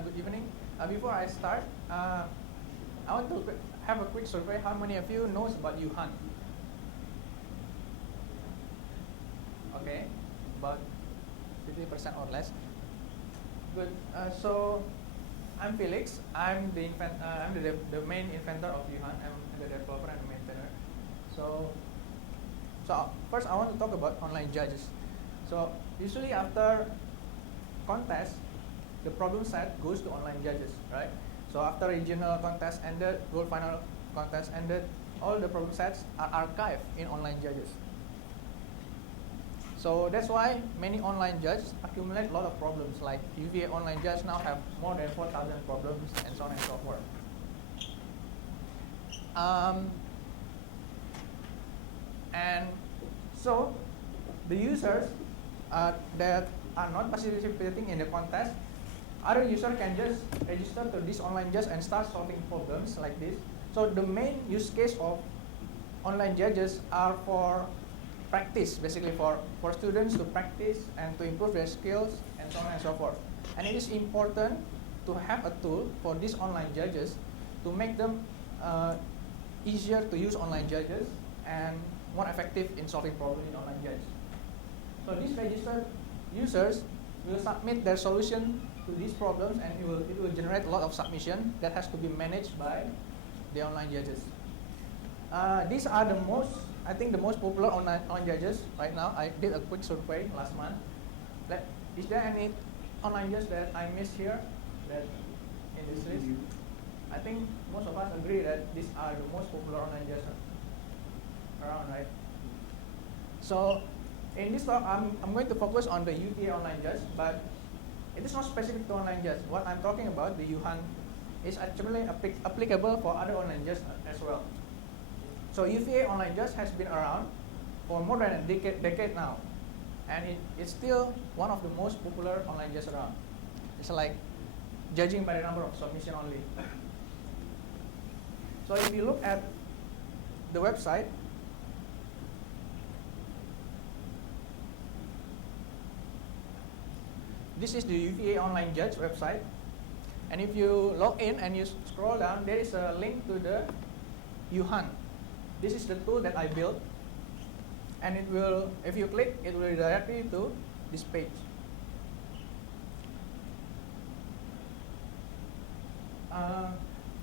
Good evening. Before I start, I want to have a quick survey. How many of you knows about uHunt? Okay, about 50% or less. Good. So I'm Felix. I'm the main inventor of uHunt. I'm the developer and maintainer. So first I want to talk about online judges. So usually after contest, the problem set goes to online judges, right? So after regional contest ended, world final contest ended, all the problem sets are archived in online judges. So that's why many online judges accumulate a lot of problems. Like UVa Online Judge now have more than 4,000 problems and so on and so forth. And so the users that are not participating in the contest, other user can just register to this online judge and start solving problems like this. So the main use case of online judges are for practice, basically for students to practice and to improve their skills and so on and so forth. And it is important to have a tool for these online judges to make them easier to use online judges and more effective in solving problems in online judge. So these registered users will submit their solution to these problems, and it will generate a lot of submission that has to be managed by the online judges. These are the most popular online judges right now. I did a quick survey last month. Is there any online judge that I missed here that in this list? I think most of us agree that these are the most popular online judges around, right? So in this talk, I'm going to focus on the UVa Online Judge, but it is not specific to online judge. What I'm talking about, the uHunt, is actually applicable for other online judges as well. So UVa Online Judge has been around for more than a decade now, and it's still one of the most popular online judges around. It's like judging by the number of submission only. So if you look at the website, this is the UVa Online Judge website, and if you log in and you scroll down, there is a link to the uHunt. This is the tool that I built, and it will, if you click, it will redirect you to this page.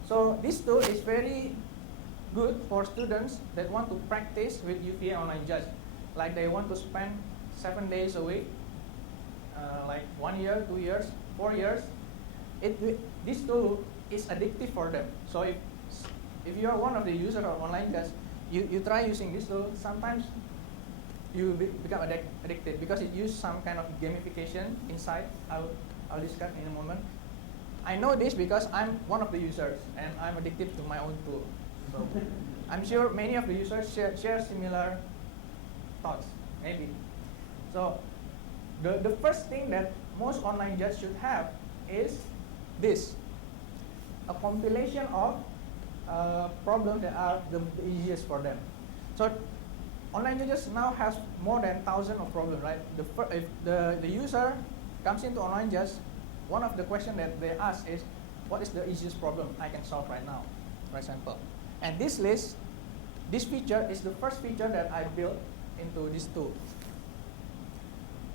So this tool is very good for students that want to practice with UVa Online Judge, like they want to spend 7 days a week, like 1 year, 2 years, 4 years. This tool is addictive for them. So if you are one of the users of online judge, you try using this tool, sometimes you become addicted because it uses some kind of gamification inside. I'll discuss in a moment. I know this because I'm one of the users and I'm addicted to my own tool. So I'm sure many of the users share similar thoughts, maybe. So the first thing that most online judges should have is this, a compilation of problems that are the easiest for them. So online judges now has more than 1,000 of problems, right? If the user comes into online judge, one of the questions that they ask is, what is the easiest problem I can solve right now, for example? And this list, this feature is the first feature that I built into this tool.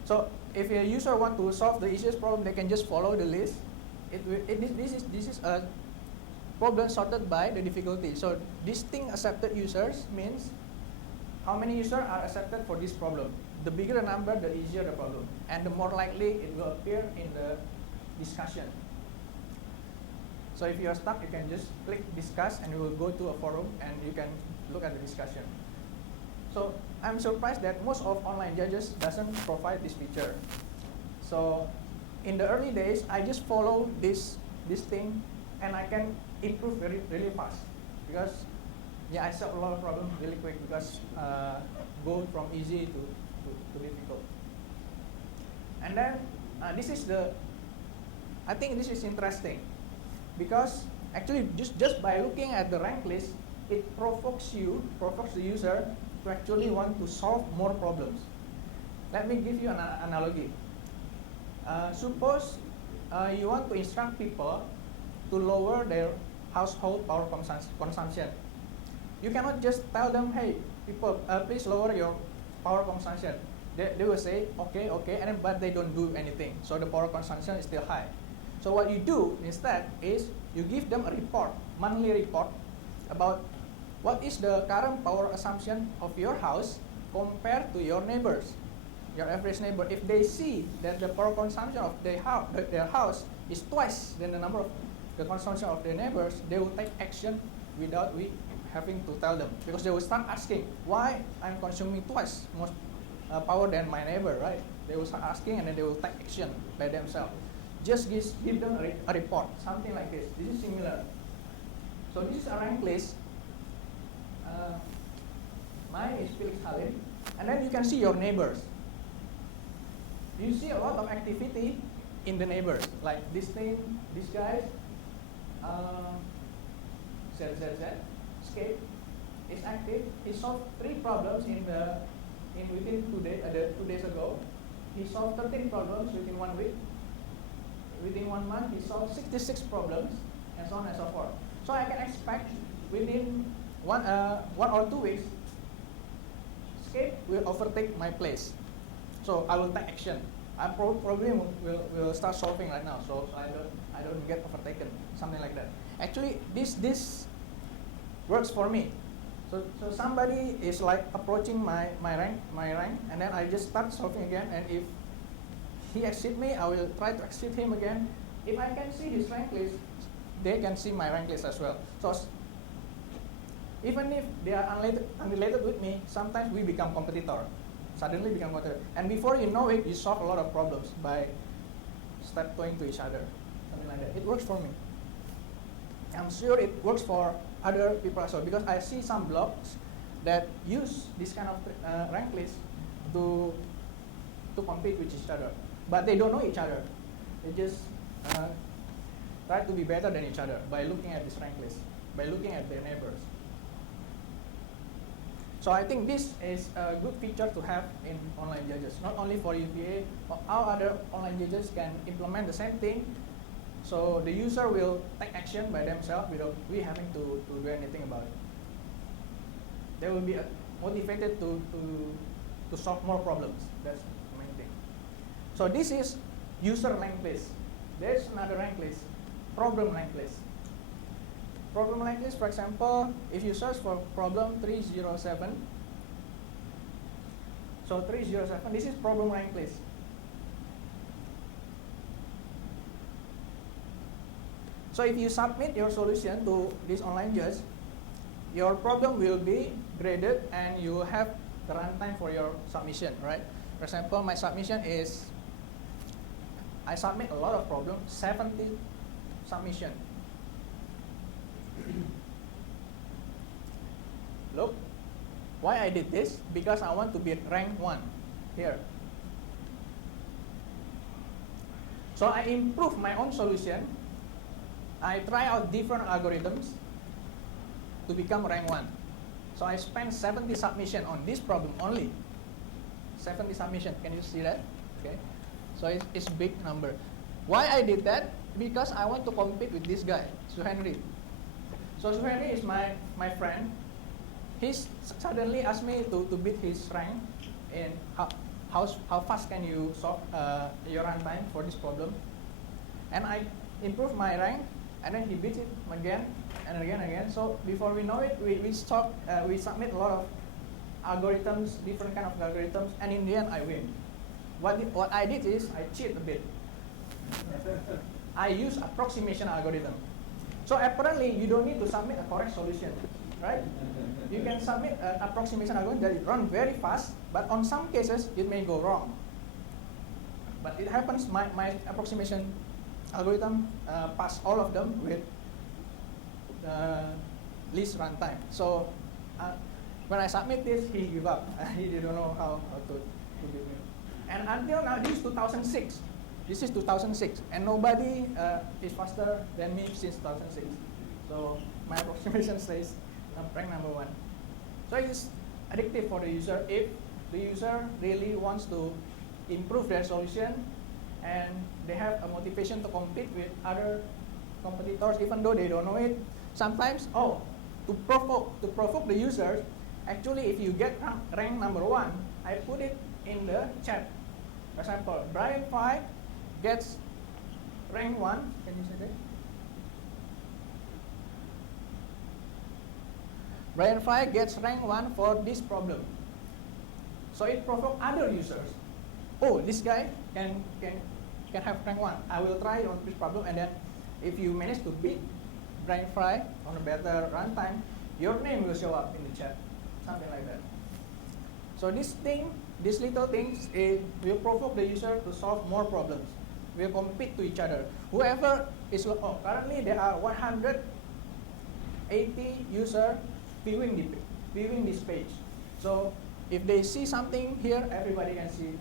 So if a user want to solve the easiest problem, they can just follow the list. This is a problem sorted by the difficulty. So distinct accepted users means how many users are accepted for this problem. The bigger the number, the easier the problem, and the more likely it will appear in the discussion. So if you are stuck, you can just click discuss and you will go to a forum and you can look at the discussion. So I'm surprised that most of online judges doesn't provide this feature. So in the early days, I just follow this thing and I can improve really fast because I solve a lot of problems really quick because go from easy to difficult. And then I think this is interesting because actually just by looking at the rank list, it provokes the user to actually want to solve more problems. Let me give you an analogy. Suppose you want to instruct people to lower their household power consumption. You cannot just tell them, hey, people, please lower your power consumption. They will say, okay, but they don't do anything. So the power consumption is still high. So what you do instead is you give them a report, monthly report, about what is the current power consumption of your house compared to your neighbors, your average neighbor. If they see that the power consumption of their house is twice than the number of the consumption of their neighbors, they will take action without we having to tell them, because they will start asking why I'm consuming twice more power than my neighbor, right? They will start asking, and then they will take action by themselves. Just give them a report, something like this. This is similar. So this is a rank list. Mine is Felix Halim, and then you can see your neighbors. You see a lot of activity in the neighbors, like this thing, this guy, Escape is active. He solved 3 problems within 2 days. 2 days ago, he solved 13 problems within 1 week. Within 1 month, he solved 66 problems, and so on and so forth. So I can expect within one or 2 weeks, Escape will overtake my place. So I will take action. I probably will start solving right now, so I don't get overtaken, something like that. Actually, this works for me. So somebody is like approaching my rank, and then I just start solving again. And if he exceeds me, I will try to exceed him again. If I can see his rank list, they can see my rank list as well. So even if they are unrelated with me, sometimes we become competitor. Suddenly become competitor, and before you know it, you solve a lot of problems by step-toeing to each other, something like that. It works for me. I'm sure it works for other people as well, because I see some blogs that use this kind of rank list to compete with each other, but they don't know each other. They just try to be better than each other by looking at this rank list, by looking at their neighbors. So I think this is a good feature to have in online judges, not only for UVa, but how other online judges can implement the same thing. So the user will take action by themselves without we having to do anything about it. They will be motivated to solve more problems. That's the main thing. So this is user rank list. There's another rank list, problem rank list. Problem rank list, for example, if you search for problem 307, so 307, this is problem rank list. So if you submit your solution to this online judge, your problem will be graded and you will have the runtime for your submission, right? For example, my submission is, I submit a lot of problems, 70 submission. Look, why I did this? Because I want to be rank 1 here. So I improve my own solution. I try out different algorithms to become rank 1. So I spent 70 submission on this problem only. 70 submission, can you see that? Okay. So it's big number. Why I did that? Because I want to compete with this guy, Suhenry. So Suhenry is my friend. He suddenly asked me to beat his rank in how fast can you solve your runtime for this problem. And I improved my rank, and then he beat it again and again. So before we know it, we submit a lot of algorithms, different kind of algorithms, and in the end I win. What I did is I cheat a bit. I use approximation algorithm. So apparently you don't need to submit a correct solution, right? You can submit an approximation algorithm that runs very fast, but on some cases it may go wrong. But it happens, my approximation algorithm pass all of them with least runtime. So when I submit this, he gave up. He didn't know how to do it. And until now, this is 2006. This is 2006, and nobody is faster than me since 2006. So my approximation stays rank number 1. So it's addictive for the user. If the user really wants to improve their solution, and they have a motivation to compete with other competitors, even though they don't know it. Sometimes, to provoke the users, actually, if you get rank number 1, I put it in the chat. For example, Brian 5 gets rank 1. Can you say that? Brian 5 gets rank 1 for this problem. So it provokes other users. Oh, this guy can have rank 1. I will try on this problem, and then if you manage to beat Brian 5 on a better runtime, your name will show up in the chat. Something like that. So these little things, it will provoke the user to solve more problems. Will compete to each other. Whoever is, currently there are 180 users viewing this page. So if they see something here, everybody can see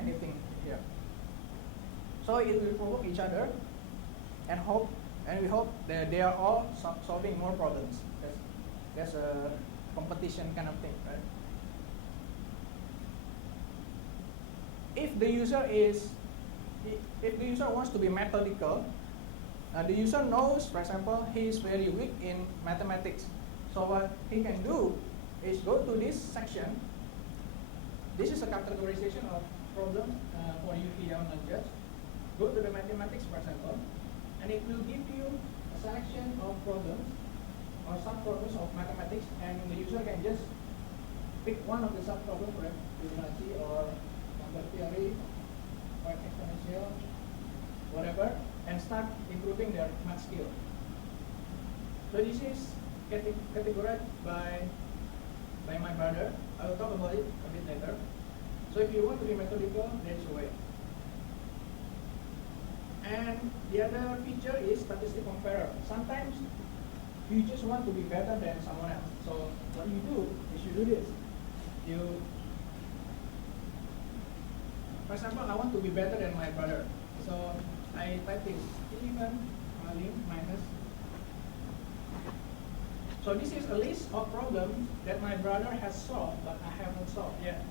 anything here. So it will provoke each other, and we hope that they are all solving more problems. That's a competition kind of thing, right? If the user wants to be methodical, the user knows, for example, he is very weak in mathematics. So what he can do is go to this section. This is a categorization of problems for UVa Online Judge. Go to the mathematics, for example, and it will give you a selection of problems or sub-problems of mathematics, and the user can just pick one of the sub-problems, for Fibonacci or number theory or exponential, whatever, and start improving their math skill. So this is categorized by my brother. I will talk about it a bit later. So if you want to be methodical, there's a way. And the other feature is statistic comparer. Sometimes you just want to be better than someone else. So what you do is you do this. For example, I want to be better than my brother. So I type this 11 minus. So this is a list of problems that my brother has solved, but I haven't solved yet.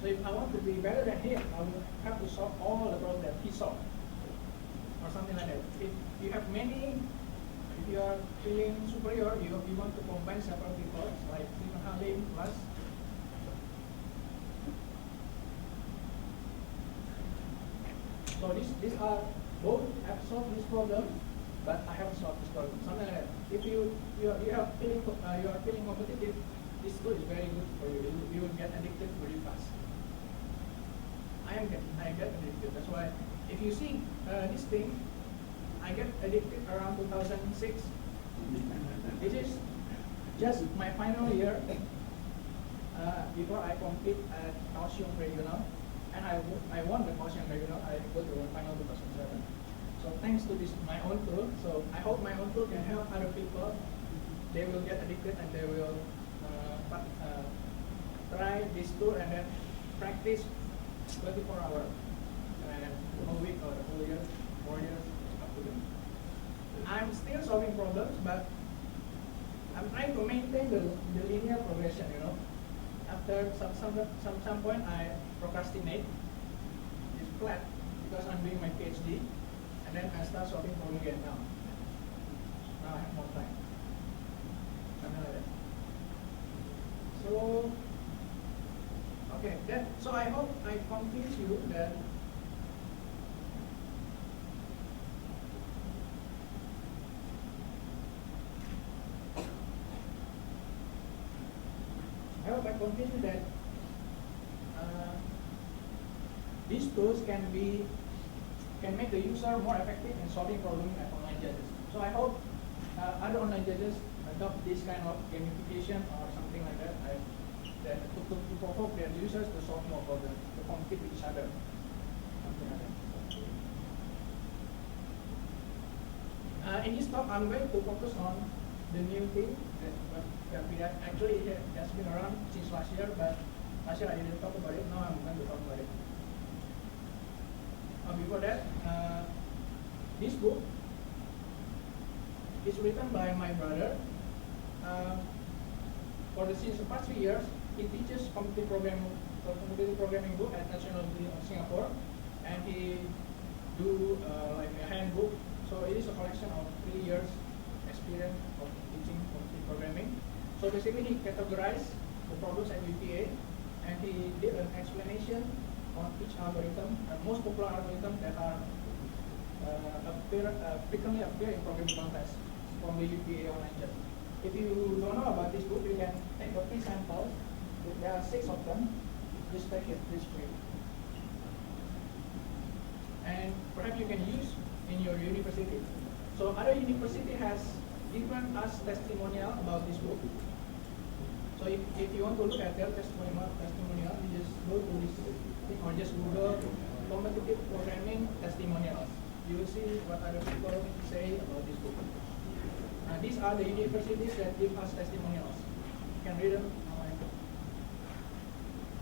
So if I want to be better than him, I will have to solve all the problems that he solved, or something like that. If you have many, if you are feeling superior, you want to combine several people, like Stephen Halim plus. So these are both have solved this problem, but I haven't solved this problem. Something like that. If you are feeling competitive, this tool is very good for you. You will get addicted very fast. I get addicted. That's why if you see this thing, I get addicted around 2006. This is just my final year before I compete at Kaohsiung Regional, and I won the Kaohsiung Regional. I go to the final 2007. So thanks to this my own tool. So I hope my own tool can help other people. They will get addicted and they will try this tool and then practice 24 hours and the whole week or the whole year, 4 years, up to them. I'm still solving problems, but I'm trying to maintain the linear progression. After some point, I procrastinate. It's flat because I'm doing my PhD, and then I start solving problem again now. Now I have more time. Something like that. So. Okay, so I hope I convince you that these tools can make the user more effective in solving problems at online judges. So I hope other online judges adopt this kind of gamification or something like that. To provoke their users to solve more problems, to compete with each other. Something like that. In this talk, I'm going to focus on the new thing that we have. Actually, it has been around since last year, but last year I didn't talk about it. Now I'm going to talk about it. Before that, this book is written by my brother. Since the past 3 years, he teaches competitive programming book at National University of Singapore, and he do like a handbook. So it is a collection of 3 years experience of teaching computer programming. So basically he categorized the problems at UVa, and he did an explanation on each algorithm, and most popular algorithm that are frequently appear in programming contests from the UVa Online Judge. If you don't know about this book, you can take a free sample. There are 6 of them. Just take it this way. And perhaps you can use in your university. So other university has given us testimonial about this book. So if you want to look at their testimonial, you just go to this thing or just Google competitive programming testimonials. You will see what other people say about this book. These are the universities that give us testimonials. You can read them online.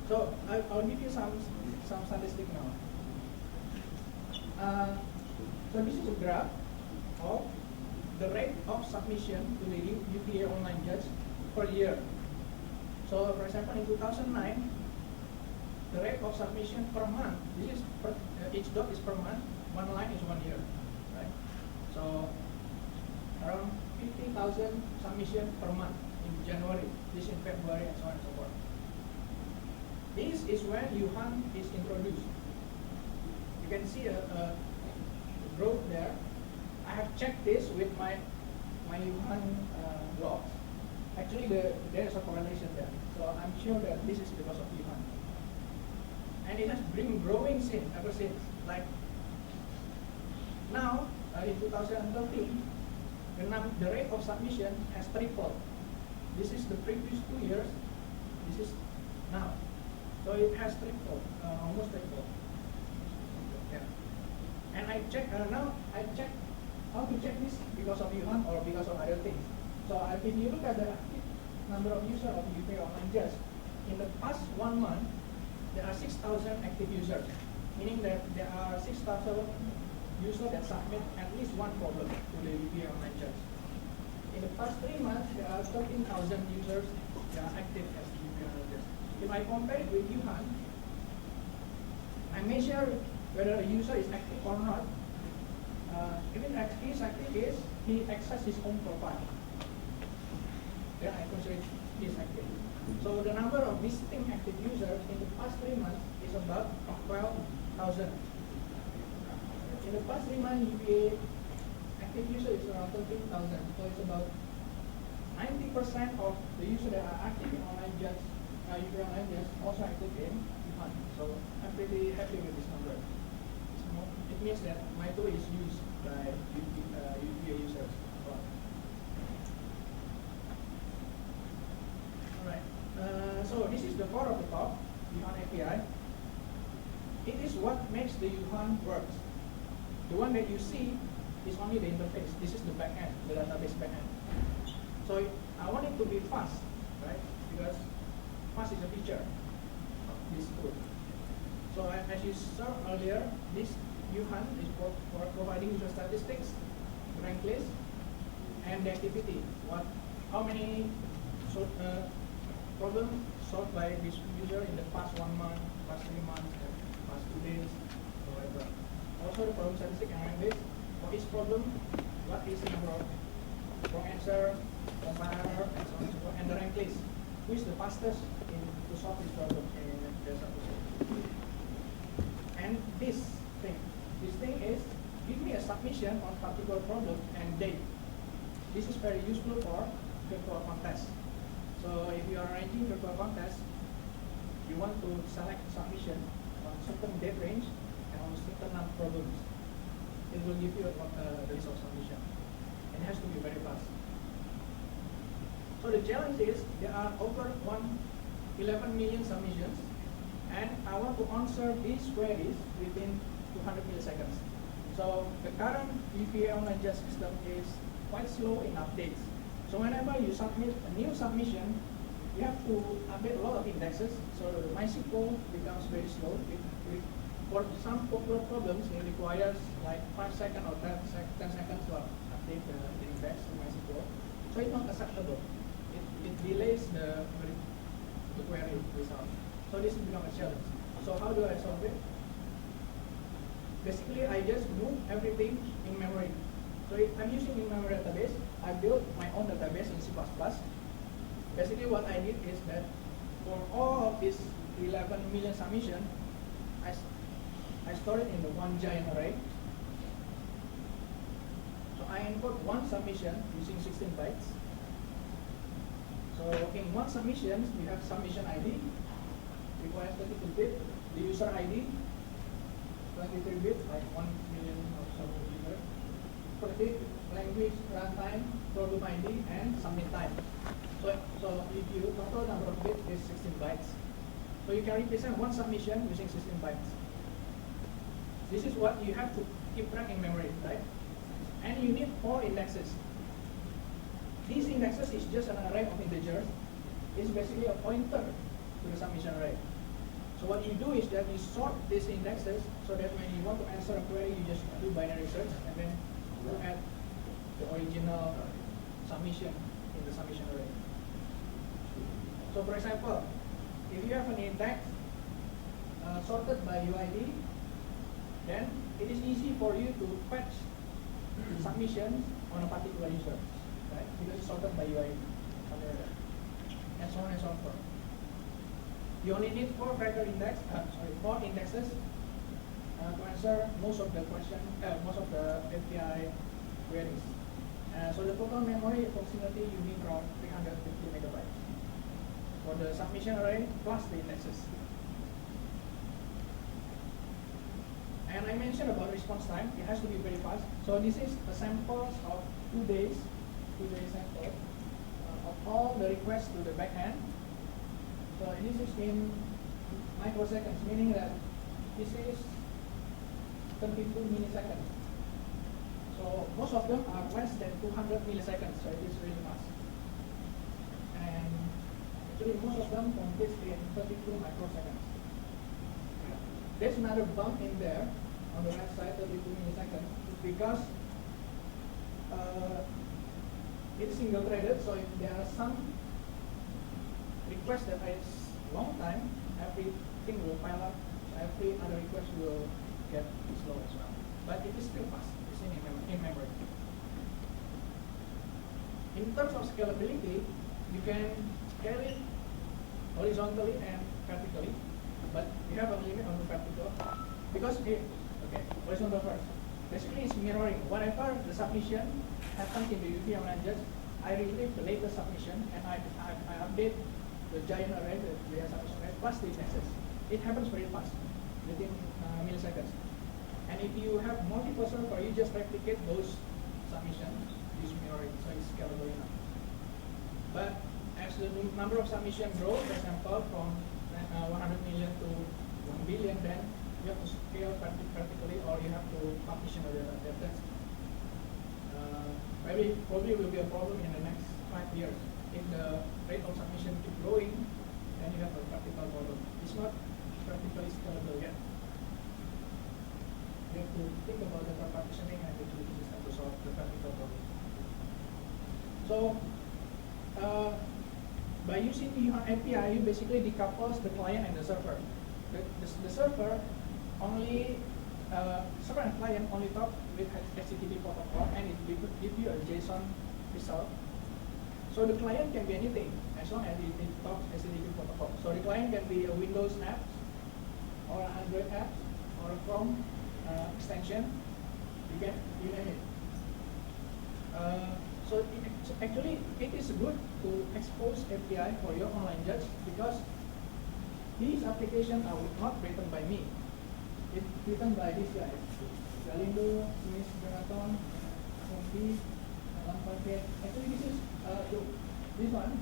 So I'll give you some statistics now. So this is a graph of the rate of submission to the UVa Online Judge per year. So for example, in 2009, the rate of submission per month, this is each dot is per month, one line is 1 year, right? So around 50,000 submission per month in January, this in February, and so on and so forth. This is when uHunt is introduced. You can see a growth there. I have checked this with my uHunt logs. Actually, there is a correlation there. So I'm sure that this is because of uHunt. And it has been growing ever since. Like now, in 2013, the rate of submission has tripled. This is the previous 2 years. This is now. So it has tripled, almost tripled. Yeah. And I check now. I check how to check this because of uHunt or because of other things. So if you look at the active number of users of UVa Online Judge, in the past 1 month, there are 6,000 active users, meaning that there are 6,000 users that submit at least one problem to the UVa Online Judge. In the past 3 months, there are 13,000 users that are active as UVa Online Judge. If I compare it with uHunt, I measure whether a user is active or not. If he is active, he accesses his own profile. Then I consider he is active. So the number of visiting active users in the past 3 months is about 12,000. In the past 3 months, UVa active users is around 13,000. So it's about 90% of the users that are active in Online Judge, UVa Online Judge, also active in uHunt. So I'm pretty happy with this number. It means that my tool is used by UVa users. Alright. So this is the core of the top, uHunt API. It is what makes the uHunt works. The one that you see is only the interface. This is the backend, the database backend. So I want it to be fast, right? Because fast is a feature of this tool. So as you saw earlier, this uHunt is for providing user statistics, rank list, and the activity. How many problems solved by this user in the past 1 month, past 3 months, past 2 days, whatever. Also the problem statistic and rank list. For each problem, what is the number of wrong answer, comparator, and so on and so forth, and the rank list. Who is the fastest to solve this problem in the submission. And this thing is, give me a submission on particular problem and date. This is very useful for virtual contest. So if you are arranging virtual contest, you want to select submission on certain date range and on certain number of problems. It will give you the list of submission. It has to be very fast. So the challenge is there are over 11 million submissions, and I want to answer these queries within 200 milliseconds. So the current UVa Online Judge system is quite slow in updates. So whenever you submit a new submission, you have to update a lot of indexes. So the MySQL becomes very slow. For some popular problems, it requires like 5 seconds or 10 seconds to update the index in MySQL. So it's not acceptable. It delays the query result. So this becomes a challenge. So how do I solve it? basically I just move everything in memory. So if I'm using in-memory database, I built my own database in C++. Basically what I did is that for all of these 11 million submission, I store it in the one giant array. So I encode one submission using 16 bytes. So in one submission, we have submission ID, requires 32 bit, the user ID, 23 bit, like 1 million or so user, predicate language runtime, program ID, and submit time. So if you total number of bits is 16 bytes. So you can represent one submission using 16 bytes. This is what you have to keep track in memory, right? And you need 4 indexes. These indexes is just an array of integers. It's basically a pointer to the submission array. So what you do is that you sort these indexes so that when you want to answer a query, you just do binary search and then look at the original submission in the submission array. So for example, if you have an index sorted by UID, then it is easy for you to fetch submissions on a particular user, right? Because it's sorted by UID, and so on and so forth. You only need 4 indexes to answer most of the API queries. So the total memory approximately you need around 350 megabytes for the submission array plus the indexes. And I mentioned about response time. It has to be very fast. So this is a sample of 2 days sample of all the requests to the backend. So this is in microseconds, meaning that this is 32 milliseconds. So most of them are less than 200 milliseconds, so it is really fast. And actually most of them complete in 32 microseconds. There's another bump in there on the left side, 32 milliseconds, because it's single threaded, so if there are some requests that takes long time, everything will pile up, so every other request will get slow as well. But it is still fast, it's in memory. In terms of scalability, you can scale it horizontally and vertically, but you have a limit on the vertical because horizontal first. Basically, it's mirroring. Whatever the submission happens in the UVa Online Judge, I retrieve the latest submission and I update the giant array, the submission array, plus the indexes. It happens very fast, within milliseconds. And if you have multiple servers, you just replicate those submissions, use mirroring, so it's scalable enough. But as the number of submissions grows, for example, from 100 million to 1 billion, then you have to scale vertically, or you have to partition the data. Probably will be a problem in the next 5 years. If the rate of submission keep growing, then you have a vertical problem. It's not vertically scalable yet. You have to think about the partitioning and utility system to solve the vertical problem. So, by using uHunt API, you basically decouples the client and the server. The server only, server and client only talk with HTTP protocol, and it gives you a JSON result. So the client can be anything as long as it talks HTTP protocol. So the client can be a Windows app, or an Android app, or a Chrome extension. You name it. So actually, it is good to expose API for your online judge because these applications are not written by me. It's written by these guys. Galindo, Smith, Benaton, Sophie, Alan Parquet. Actually, this one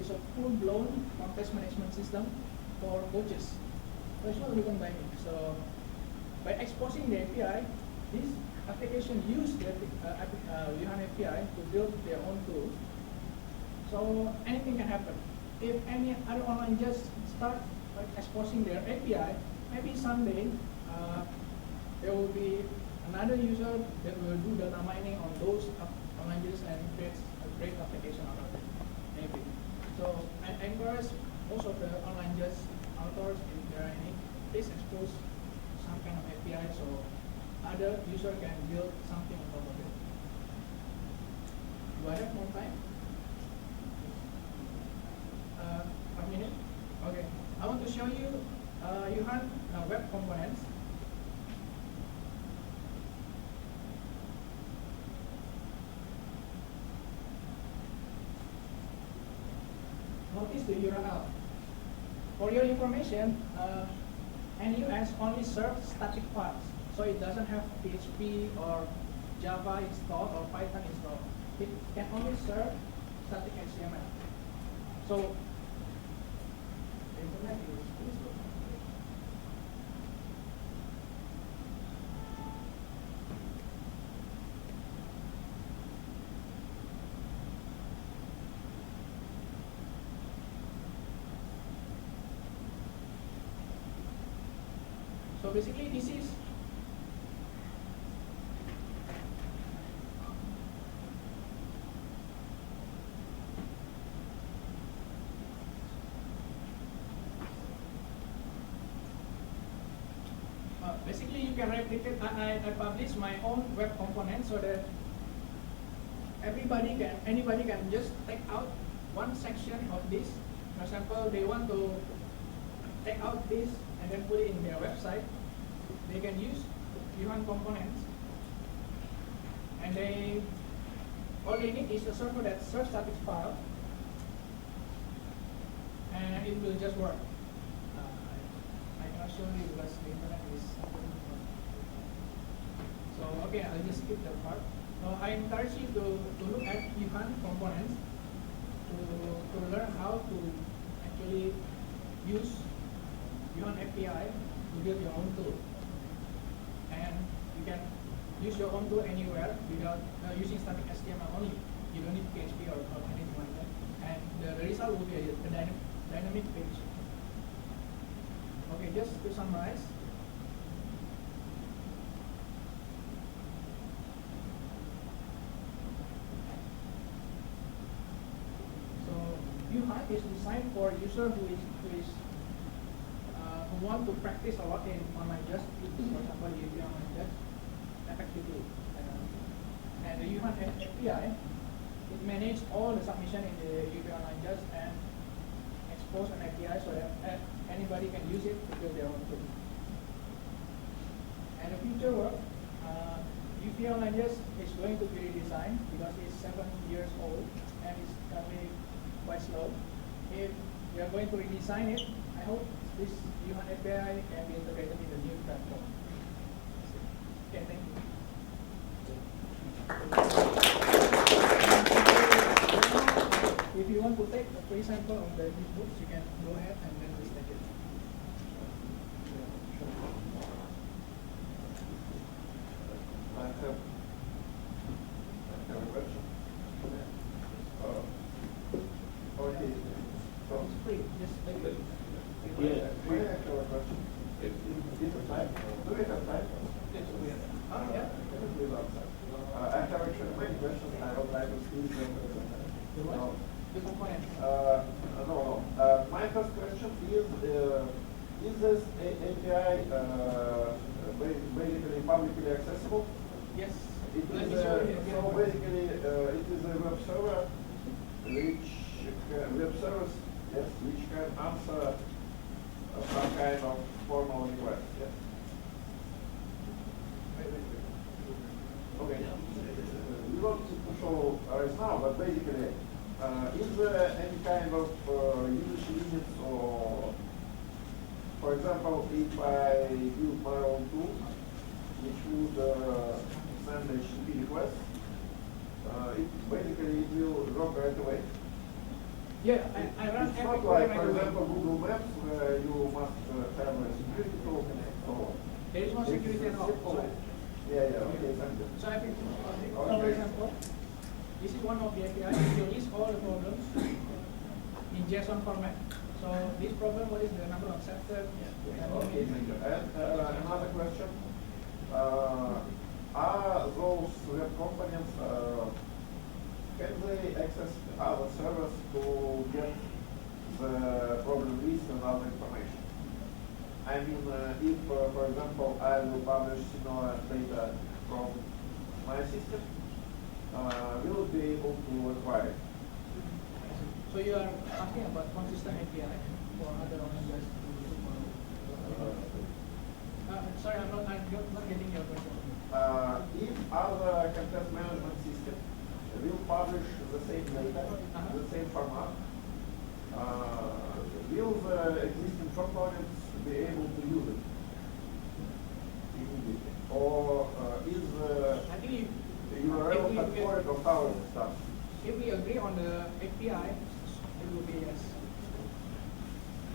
is a full-blown contest management system for coaches. So it's not written by me. So by exposing the API, this application use the uHunt API to build their own tools. So anything can happen. If any other online judge start exposing their API, maybe someday there will be another user that will do data mining on those online judges and create a great application out of it. Maybe. So I encourage most of the online judge authors, if there are any, please expose some kind of API so other user can build something on top of it. Do I have more time? 1 minute? Okay. I want to show you uHunt web components. Notice the URL. For your information, NUS only serves static files, so it doesn't have PHP or Java installed or Python installed. It can only serve static HTML. So the internet is pretty slow. So basically this is basically you can replicate. I publish my own web component so that anybody can just take out one section of this. For example, they want to take out this and then put it in their website. They can use uHunt components, and all they need is a server that serves static file, and it will just work. I cannot show you because the internet is. So okay, I'll just skip that part. So I encourage you to look at uHunt components to learn how to actually use uHunt API to build your own tool. And you can use your own tool anywhere without using static HTML only. You don't need PHP or anything like that. And the result will be a dynamic page. Okay, just to summarize. So uHunt is designed for users who want to practice a lot in online judge, for example, UVa Online Judge, effectively. And the uHunt API, it manages all the submission in the UVa Online Judge and expose an API so that anybody can use it to build their own tool. And the future work, UVa Online Judge is going to be redesigned because it's 7 years old and it's currently quite slow. If we are going to redesign it, I hope this uHunt API can be integrated in the new platform. Okay, thank you. If you want to take a free sample of these books, you can go ahead and then list it. I have a question. Okay. So It's free. Just take it. yeah, may I have a question? Is it time? Do we have time? Yes, we have. Oh, yeah. Please answer. I have actually many questions. I will try to squeeze them. The what? The component. No. My first question is this API basically publicly accessible? Yes. It Let is me show you again. so basically it is a web server which web service, yes, which can answer some kind of formal request. Yes. Okay. We want to show right now, but basically, is there any kind of usage limits, or, for example, if I build my own tool, which would send a HTTP request, it basically it will drop right away. Yeah, I run It's every not like, program for I do. example, Google Maps, where you must have a security token. So There is no it's security at all. simple. So, Yeah, okay, thank you. so I think, for Okay. example, this is one of the APIs. You list all the problems in JSON format. So this problem, what is the number of accepted? Okay, thank you. And another question. Are those web components, can they access other servers to get the problem list and other information? I mean, if, for example, I API will publish similar data from my system, will be able to acquire it. So you are asking about consistent API for other organizations to follow. Sorry, I'm not getting your question. If other contest management system will publish the same data, the same format, will the existing components be able to use it immediately? Or is I think URL support of our stuff? if we agree on the API, it will be yes.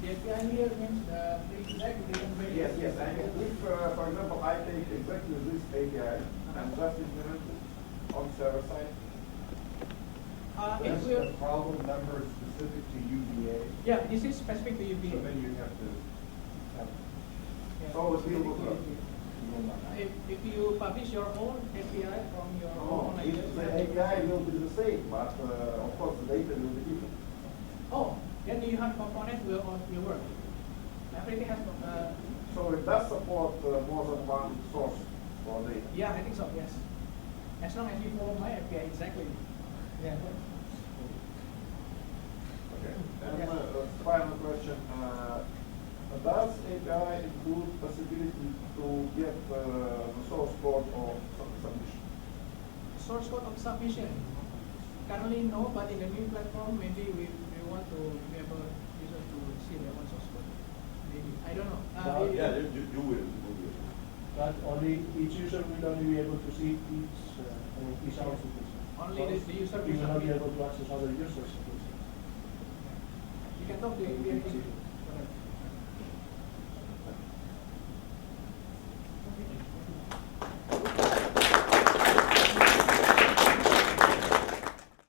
The API here means the exact reason very Yes, yes. I mean, if, for example, I take exactly this API and just implement it on server side. If That's we're, the problem number specific to UVA. yeah, this is specific to UVA. So then you have to have, Yeah, So it will specific look to up. UVA. will not. If you publish your own API from your own If the API will be the same, but of course the data will be different. Oh, then the uHunt component will work. Everything has So it does support more than one source for data. yeah, I think so, yes. As long as you follow my API exactly. Yeah. Okay. Yeah. And final question, does API include possibility to get the source code of submission? Source code of submission. Currently no, but in the new platform maybe we want to be able users to see their own source code. Maybe. I don't know. Yeah, you will. But only each user will only be able to see each output. Only the user You will not be submit. able to access other users. You can talk to API.